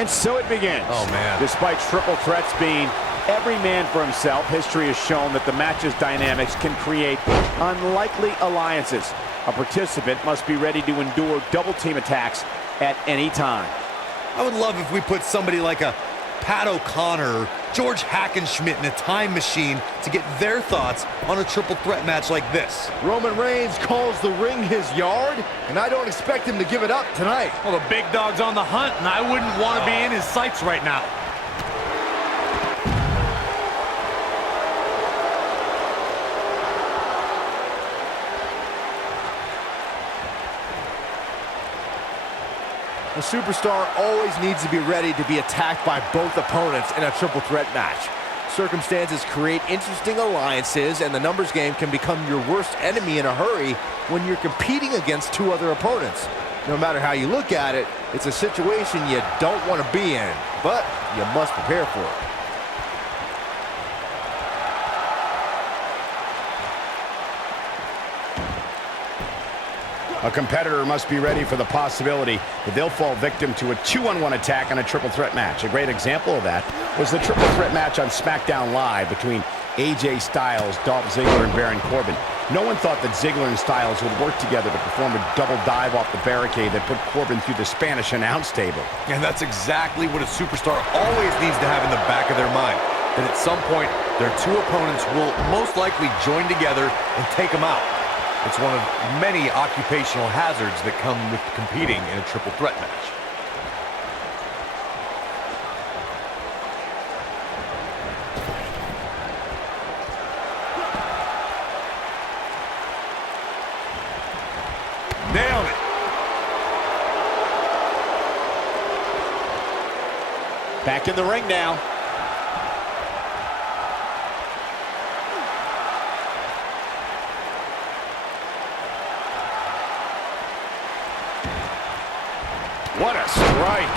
And so it begins. Oh, man. Despite triple threats being every man for himself, history has shown that the match's dynamics can create unlikely alliances. A participant must be ready to endure double-team attacks at any time. I would love if we put somebody like a Pat O'Connor or George Hackenschmidt in a time machine to get their thoughts on a triple threat match like this. Roman Reigns calls the ring his yard, and I don't expect him to give it up tonight. Well, the big dog's on the hunt, and I wouldn't want to be in his sights right now. A superstar always needs to be ready to be attacked by both opponents in a triple threat match. Circumstances create interesting alliances, and the numbers game can become your worst enemy in a hurry when you're competing against two other opponents. No matter how you look at it, it's a situation you don't want to be in, but you must prepare for it. A competitor must be ready for the possibility that they'll fall victim to a 2-on-1 attack in a triple threat match. A great example of that was the triple threat match on SmackDown Live between AJ Styles, Dolph Ziggler, and Baron Corbin. No one thought that Ziggler and Styles would work together to perform a double dive off the barricade that put Corbin through the Spanish announce table. And that's exactly what a superstar always needs to have in the back of their mind. That at some point, their two opponents will most likely join together and take them out. It's one of many occupational hazards that come with competing in a triple threat match. Nailed it. Back in the ring now. What a strike.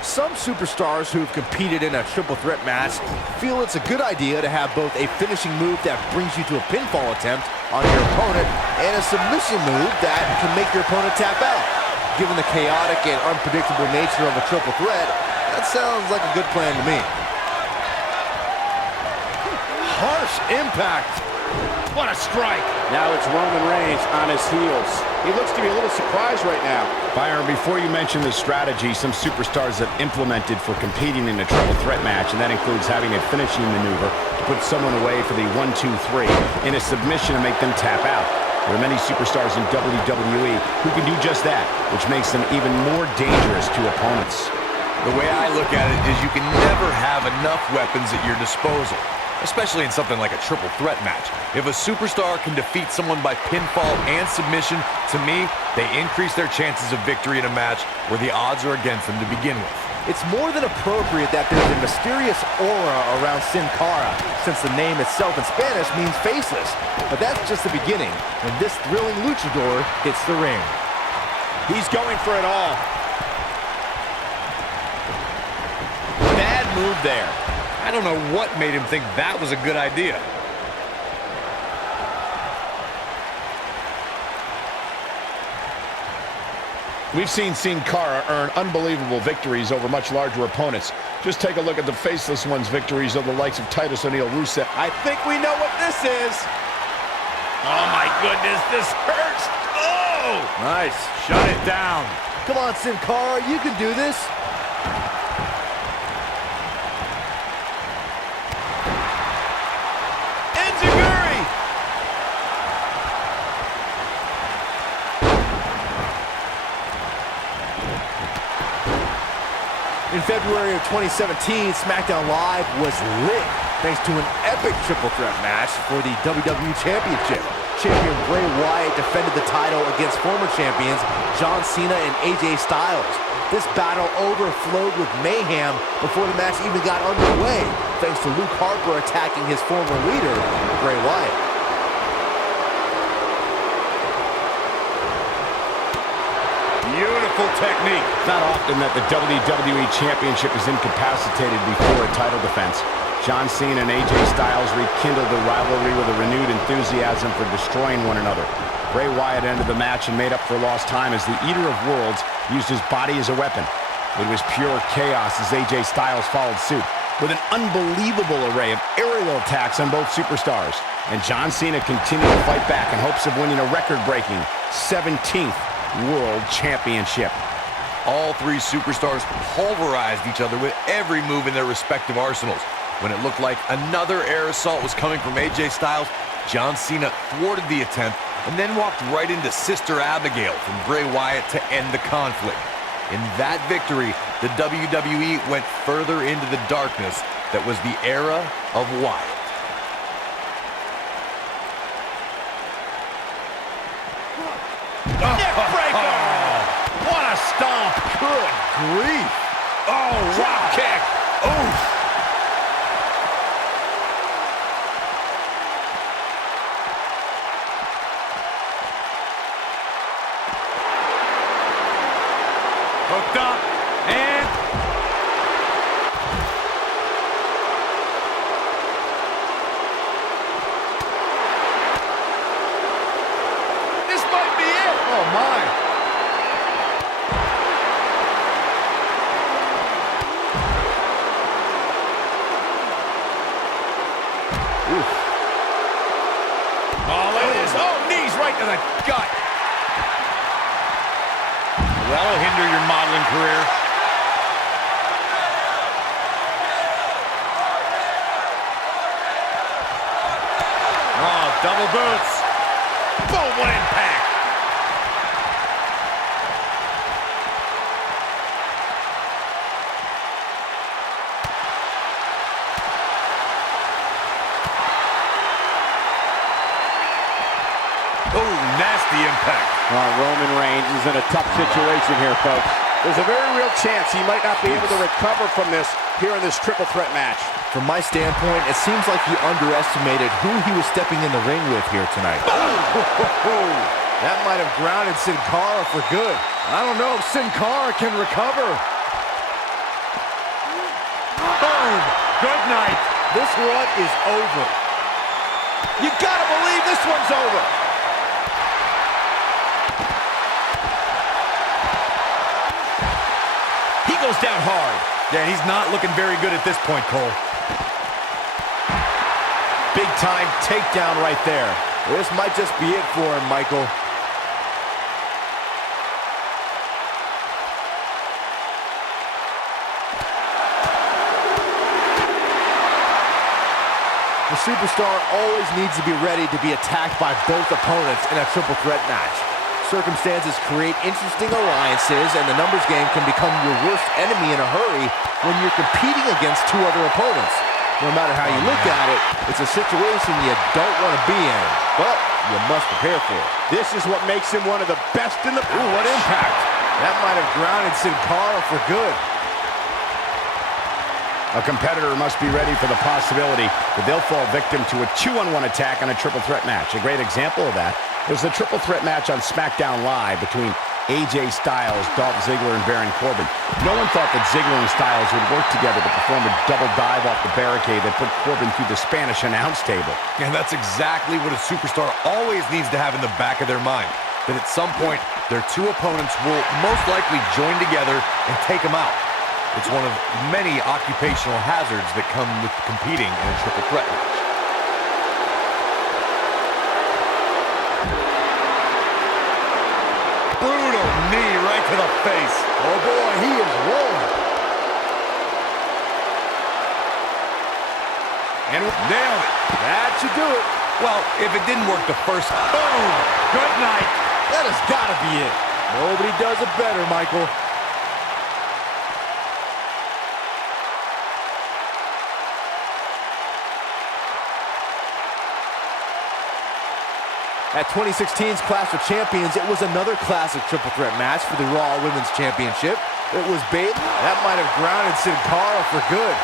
Some superstars who've competed in a triple threat match feel it's a good idea to have both a finishing move that brings you to a pinfall attempt on your opponent and a submission move that can make your opponent tap out. Given the chaotic and unpredictable nature of a triple threat, that sounds like a good plan to me. Harsh impact. What a strike. Now it's Roman Reigns on his heels. He looks to be a little surprised right now. Byron, before you mention the strategy some superstars have implemented for competing in a triple threat match, and that includes having a finishing maneuver to put someone away for the 1-2-3 in a submission to make them tap out. There are many superstars in WWE who can do just that, which makes them even more dangerous to opponents. The way I look at it is you can never have enough weapons at your disposal, especially in something like a triple threat match. If a superstar can defeat someone by pinfall and submission, to me, they increase their chances of victory in a match where the odds are against them to begin with. It's more than appropriate that there's a mysterious aura around Sin Cara, since the name itself in Spanish means faceless. But that's just the beginning, when this thrilling luchador hits the ring. He's going for it all. Bad move there. I don't know what made him think that was a good idea. We've seen Sin Cara earn unbelievable victories over much larger opponents. Just take a look at the faceless one's victories over the likes of Titus O'Neil, Rusev. I think we know what this is. Oh my goodness, this hurts. Oh! Nice. Shut it down. Come on, Sin Cara, you can do this. Enziguri! In February of 2017, SmackDown Live was lit thanks to an epic triple threat match for the WWE Championship. Champion Bray Wyatt defended the title against former champions John Cena and AJ Styles. This battle overflowed with mayhem before the match even got underway, thanks to Luke Harper attacking his former leader, Bray Wyatt. Beautiful technique. It's not often that the WWE Championship is incapacitated before a title defense. John Cena and AJ Styles rekindled the rivalry with a renewed enthusiasm for destroying one another. Bray Wyatt ended the match and made up for lost time as the Eater of Worlds used his body as a weapon. It was pure chaos as AJ Styles followed suit with an unbelievable array of aerial attacks on both superstars. And John Cena continued to fight back in hopes of winning a record-breaking 17th World Championship. All three superstars pulverized each other with every move in their respective arsenals. When it looked like another air assault was coming from AJ Styles, John Cena thwarted the attempt and then walked right into Sister Abigail from Bray Wyatt to end the conflict. In that victory, the WWE went further into the darkness that was the era of Wyatt. Neckbreaker! What a stomp! Good grief! Oh, drop kick! Oof! Hooked up, and This might be it! Oh, my! Oof. Oh, look at this. Oh, knees right to the gut. that'll hinder your modeling career. Oh, double boots. Boom, what impact! Oh, nasty impact. Roman Reigns is in a tough situation here, folks. There's a very real chance he might not be able to recover from this here in this triple threat match. From my standpoint, it seems like he underestimated who he was stepping in the ring with here tonight. That might have grounded Sin Cara for good. I don't know if Sin Cara can recover. Boom. Good night. This one is over. You gotta believe this one's over. He goes down hard. Yeah, he's not looking very good at this point, Cole. Big time takedown right there. This might just be it for him, Michael. The superstar always needs to be ready to be attacked by both opponents in a triple threat match. Circumstances create interesting alliances, and the numbers game can become your worst enemy in a hurry when you're competing against two other opponents. No matter how you look at it, it's a situation you don't want to be in, but you must prepare for it. This is what makes him one of the best in the... Ooh, what impact! That might have grounded Sin Cara for good. A competitor must be ready for the possibility that they'll fall victim to a 2-on-1 attack on a triple threat match. A great example of that was the triple threat match on SmackDown Live between AJ Styles, Dolph Ziggler, and Baron Corbin. No one thought that Ziggler and Styles would work together to perform a double dive off the barricade that put Corbin through the Spanish announce table. And that's exactly what a superstar always needs to have in the back of their mind. That at some point, their two opponents will most likely join together and take them out. It's one of many occupational hazards that come with competing in a triple threat match. Brutal knee right to the face. Oh boy, he is rolling. And nailed it. That should do it. Well, if it didn't work the first... Boom. Good night. That has got to be it. Nobody does it better, Michael. At 2016's Clash of Champions, it was another classic triple threat match for the Raw Women's Championship. It was Bayley. That might have grounded Sin Cara for good.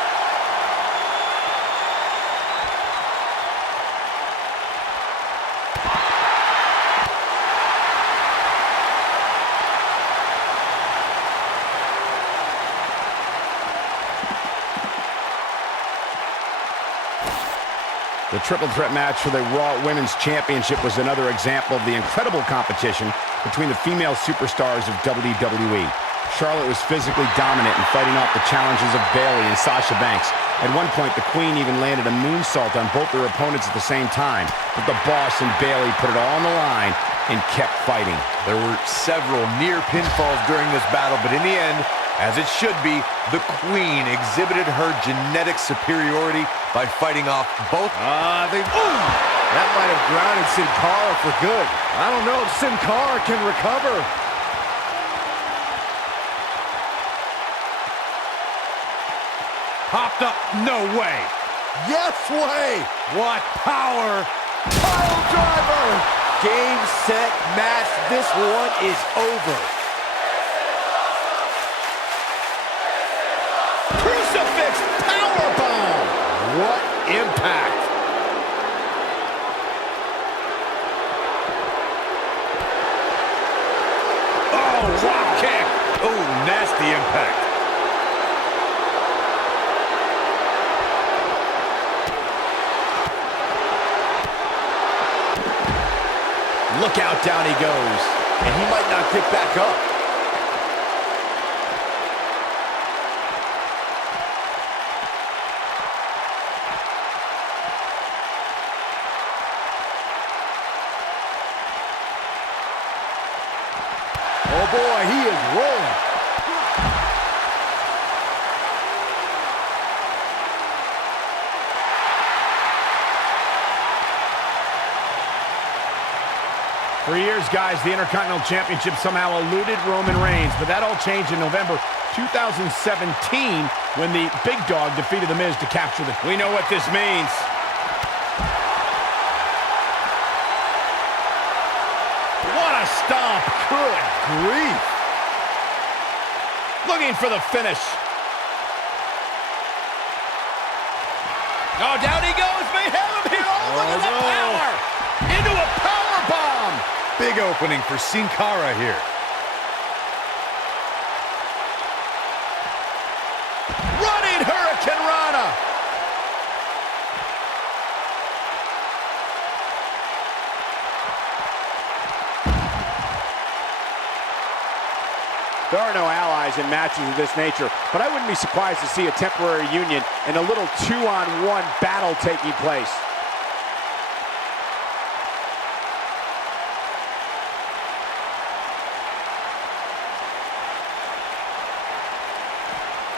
The triple threat match for the Raw Women's Championship was another example of the incredible competition between the female superstars of WWE. Charlotte was physically dominant and fighting off the challenges of Bayley and Sasha Banks. At one point, the Queen even landed a moonsault on both their opponents at the same time, but the Boss and Bayley put it all on the line and kept fighting. There were several near pinfalls during this battle, but in the end, as it should be, the Queen exhibited her genetic superiority by fighting off both. That might have grounded Sin Cara for good. I don't know if Sin Cara can recover. Popped up, no way. Yes way! What power. Pile driver! Game, set, match. This one is over. Crucifix powerbomb! What impact! Oh, drop kick! Oh, nasty impact. Look out, down he goes. And he might not get back up. Oh boy, he is rolling. For years, guys, the Intercontinental Championship somehow eluded Roman Reigns, but that all changed in November 2017 when the Big Dog defeated The Miz to capture the... We know what this means. What a stomp. Good grief. Looking for the finish. Oh, down he goes. They have him here. Oh, look at the power. Into a power bomb. Big opening for Sin Cara here. Running Hurricane Rana. There are no allies in matches of this nature, but I wouldn't be surprised to see a temporary union and a little two-on-one battle taking place.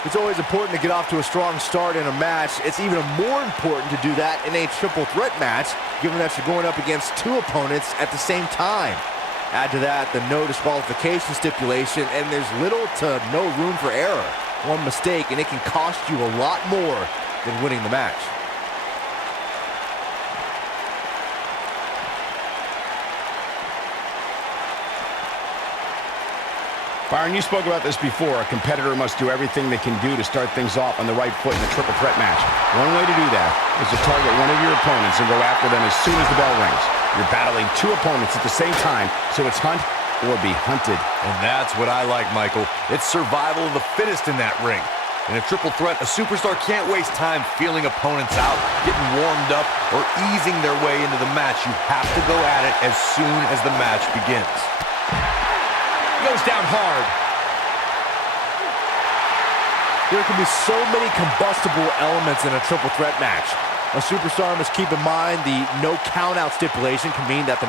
It's always important to get off to a strong start in a match. It's even more important to do that in a triple threat match, given that you're going up against two opponents at the same time. Add to that the no disqualification stipulation, and there's little to no room for error. One mistake, and it can cost you a lot more than winning the match. Byron, you spoke about this before. A competitor must do everything they can do to start things off on the right foot in a triple threat match. One way to do that is to target one of your opponents and go after them as soon as the bell rings. You're battling two opponents at the same time, so it's hunt or be hunted. And that's what I like, Michael. It's survival of the fittest in that ring. In a triple threat, a superstar can't waste time feeling opponents out, getting warmed up, or easing their way into the match. You have to go at it as soon as the match begins. Goes down hard. There can be so many combustible elements in a triple threat match. A superstar must keep in mind the no count-out stipulation can mean that the